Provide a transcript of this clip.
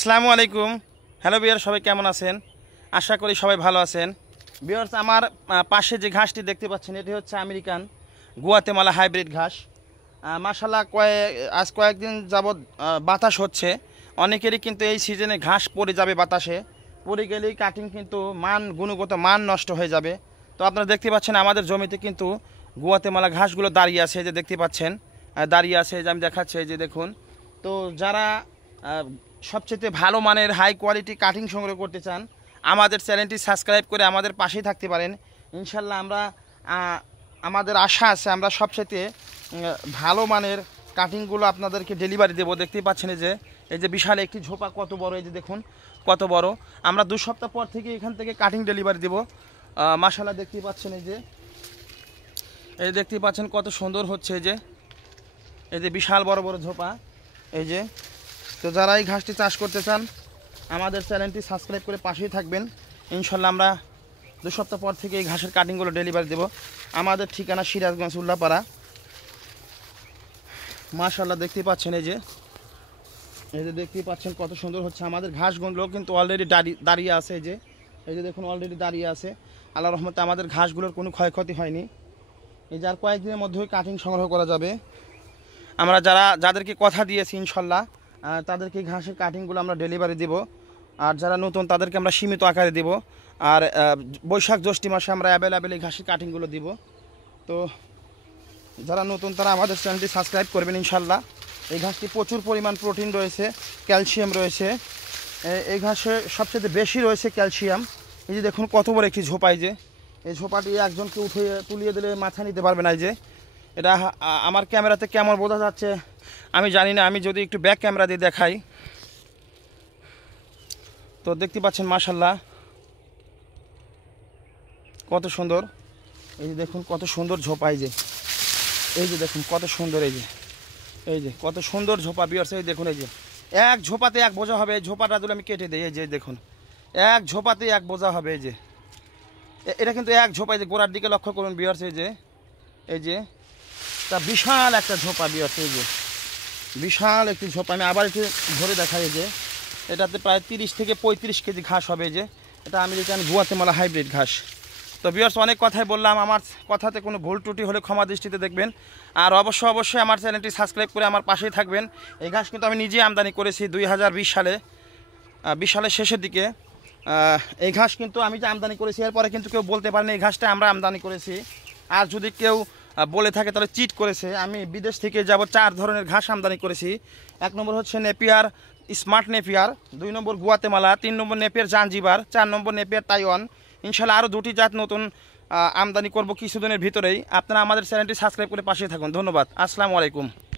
আসসালামু আলাইকুম। হ্যালো বিয়ার, সবাই কেমন আছেন? আশা করি সবাই ভালো আছেন। বিয়ার্স, আমার পাশে যে ঘাসটি দেখতে পাচ্ছেন এটি হচ্ছে আমেরিকান গুয়াতেমালা হাইব্রিড ঘাস। মাশাল্লাহ আজ কয়েকদিন যাবৎ বাতাস হচ্ছে, অনেকেরই কিন্তু এই সিজনে ঘাস পড়ে যাবে, বাতাসে পড়ে গেলেই কাটিং কিন্তু গুণগত মান নষ্ট হয়ে যাবে। তো আপনারা দেখতে পাচ্ছেন আমাদের জমিতে কিন্তু গুয়াতেমালা ঘাসগুলো দাঁড়িয়ে আছে, এই যে দেখতে পাচ্ছেন দাঁড়িয়ে আছে, এই যে আমি দেখাচ্ছি, এই যে দেখুন। তো যারা সবচেয়ে ভালো মানের হাই কোয়ালিটি কাটিং সংগ্রহ করতে চান, আমাদের চ্যানেলটি সাবস্ক্রাইব করে আমাদের পাশেই থাকতে পারেন। ইনশাল্লাহ আমাদের আশা আছে আমরা সবচেয়ে ভালো মানের কাটিংগুলো আপনাদেরকে ডেলিভারি দেবো। দেখতেই পাচ্ছেন এই যে বিশাল একটি ঝোপা কত বড়, এই যে দেখুন কত বড়। আমরা 2 সপ্তাহ পর থেকে এখান থেকে কাটিং ডেলিভারি দেবো। মাশাল্লাহ দেখতেই পাচ্ছেন, এই দেখতেই পাচ্ছেন কত সুন্দর হচ্ছে, এই যে বিশাল বড় বড় ঝোপা। এই যে, তো যারা এই ঘাসটি চাষ করতে চান আমাদের চ্যানেলটি সাবস্ক্রাইব করে পাশেই থাকবেন। ইনশাল্লাহ আমরা 2 সপ্তাহ পর থেকে এই ঘাসের কাটিংগুলো ডেলিভারি দেব। আমাদের ঠিকানা সিরাজগঞ্জ উল্লাপাড়া। মাশাল্লাহ দেখতেই পাচ্ছেন, এই যে দেখতেই পাচ্ছেন কত সুন্দর হচ্ছে। আমাদের ঘাসগুলো কিন্তু অলরেডি দাঁড়িয়ে আছে, এই যে দেখুন অলরেডি দাঁড়িয়ে আছে। আল্লাহর রহমতে আমাদের ঘাসগুলোর কোনো ক্ষয়ক্ষতি হয়নি। এই যে আর কয়েকদিনের মধ্যেই কাটিং সংগ্রহ করা যাবে। আমরা যাদেরকে কথা দিয়েছি ইনশাল্লাহ তাদেরকে ঘাসের কাটিংগুলো আমরা ডেলিভারি দেব। আর যারা নতুন তাদেরকে আমরা সীমিত আকারে দেব। আর বৈশাখ জ্যৈষ্ঠ মাসে আমরা অ্যাভেলেবেল এই ঘাসের কাটিংগুলো দিব। তো যারা নতুন তারা আমাদের চ্যানেলটি সাবস্ক্রাইব করবেন ইনশাল্লাহ। এই ঘাসটি প্রচুর পরিমাণ প্রোটিন রয়েছে, ক্যালসিয়াম রয়েছে। এই ঘাসে সবচেয়ে বেশি রয়েছে ক্যালসিয়াম। এই যে দেখুন কত বড় একটি ঝোপা, এই ঝোপাটি একজনকে তুলিয়ে দিলে মাথা নিতে পারবে না। এই যে এটা আমার ক্যামেরাতে কেমন বোঝা যাচ্ছে আমি জানি না, আমি যদি একটু ব্যাক ক্যামেরা দিয়ে দেখাই, তো দেখতে পাচ্ছেন মাশাল্লাহ কত সুন্দর। এই যে দেখুন কত সুন্দর ঝোপা, এই যে দেখুন কত সুন্দর, এই যে কত সুন্দর ঝোপা বিয়ার্স। এই দেখুন, এই যে এক ঝোপাতে এক বোঝা হবে। এই ঝোপাটা যদি আমি কেটে দিই, এই যে দেখুন এক ঝোপাতে এক বোঝা হবে। এই যে এটা কিন্তু এক ঝোপা, এই যে গোড়ার দিকে লক্ষ্য করুন বিয়ার্স, এই যে তা বিশাল একটা ঝোপা বিয়ার্স। এই যে বিশাল একটি ঝোপা। আমি আবার একটু ধরে দেখাই, যে এটাতে প্রায় 30 থেকে 35 কেজি ঘাস হবে। এই যে এটা আমেরিকান গুয়াতেমালা হাইব্রিড ঘাস। তো বিয়ার্স, অনেক কথাই বললাম, আমার কথাতে কোনো ভুল ত্রুটি হলে ক্ষমা দৃষ্টিতে দেখবেন। আর অবশ্যই আমার চ্যানেলটি সাবস্ক্রাইব করে আমার পাশেই থাকবেন। এই ঘাস কিন্তু আমি নিজেই আমদানি করেছি 2020 সালের শেষের দিকে। এই ঘাস কিন্তু আমি যে আমদানি করেছি, এরপরে কিন্তু কেউ বলতে পারেনি এই ঘাসটা আমরা আমদানি করেছি। আর যদি কেউ বলে থাকে তাহলে চিট করেছে। আমি বিদেশ থেকে 4 ধরনের ঘাস আমদানি করেছি। 1 নম্বর হচ্ছে নেপিয়ার স্মার্ট নেপিয়ার, 2 নম্বর গুয়াতেমালা, 3 নম্বর নেপিয়ার জাঞ্জিবার, 4 নম্বর নেপিয়ার তাইওয়ান। ইনশাল্লাহ আরও 2টি জাত নতুন আমদানি করব কিছুদিনের ভিতরেই। আপনারা আমাদের চ্যানেলটি সাবস্ক্রাইব করে পাশে থাকুন। ধন্যবাদ। আসসালামু আলাইকুম।